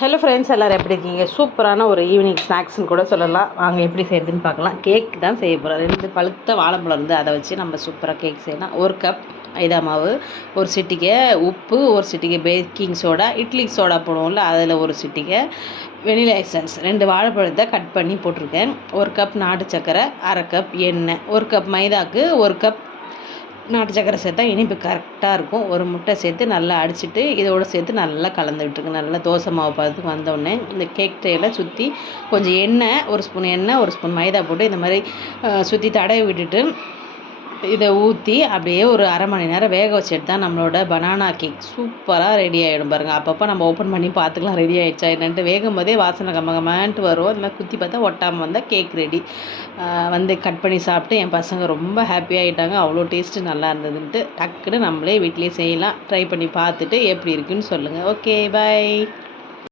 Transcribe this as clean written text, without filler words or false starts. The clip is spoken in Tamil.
ஹலோ ஃப்ரெண்ட்ஸ், எல்லோரும் எப்படி இருக்கீங்க? சூப்பரான ஒரு ஈவினிங் ஸ்நாக்ஸ்னு கூட சொல்லலாம். வாங்க எப்படி செய்யுதுன்னு பார்க்கலாம். கேக் தான் செய்ய போகிறோம். 2 பழுத்த வாழைப்பழம் இருந்து அதை வச்சு நம்ம சூப்பராக கேக் செய்யலாம். 1 கப் மைதா மாவு, 1 சிட்டிகை உப்பு, 1 சிட்டிகை பேக்கிங் சோடா, இட்லி சோடா போடுவோம்ல அதில் 1 சிட்டிகை, வெனிலா எசன்ஸ், 2 வாழைப்பழத்தை கட் பண்ணி போட்டிருக்கேன். 1 கப் நாட்டு சர்க்கரை, 1/2 கப் எண்ணெய், 1 கப் மைதாக்கு 1 கப் நாட்டு சக்கரை சேர்த்தா இனிப்பு கரெக்டாக இருக்கும். 1 முட்டை சேர்த்து நல்லா அடிச்சுட்டு இதோடு சேர்த்து நல்லா கலந்து விட்டுருங்க. நல்லா தோசை மாவு பதத்துக்கு வந்தோடனே இந்த கேக் ட்ரேயில் சுற்றி கொஞ்சம் எண்ணெய், 1 ஸ்பூன் எண்ணெய், 1 ஸ்பூன் மைதா போட்டு இந்த மாதிரி சுற்றி தடவி விட்டுட்டு இதை ஊற்றி அப்படியே ஒரு அரை மணி நேரம் வேக வச்சு எடுத்தால் நம்மளோட பனானா கேக் சூப்பராக ரெடி ஆகிடும் பாருங்கள். அப்பப்போ நம்ம ஓப்பன் பண்ணி பார்த்துக்கலாம் ரெடி ஆகிடுச்சா என்னன்ட்டு. வேகும் போதே வாசனை கமகமான்ட்டு வரும். இந்த மாதிரி குத்தி பார்த்தா ஒட்டாமல் வந்தால் கேக் ரெடி. வந்து கட் பண்ணி சாப்பிட்டு என் பசங்க ரொம்ப ஹாப்பியாகிட்டாங்க. அவ்வளோ டேஸ்ட்டு நல்லா இருந்ததுன்ட்டு டக்குன்னு நம்மளே வீட்டிலே செய்யலாம். ட்ரை பண்ணி பார்த்துட்டு எப்படி இருக்குன்னு சொல்லுங்கள். ஓகே, பாய்.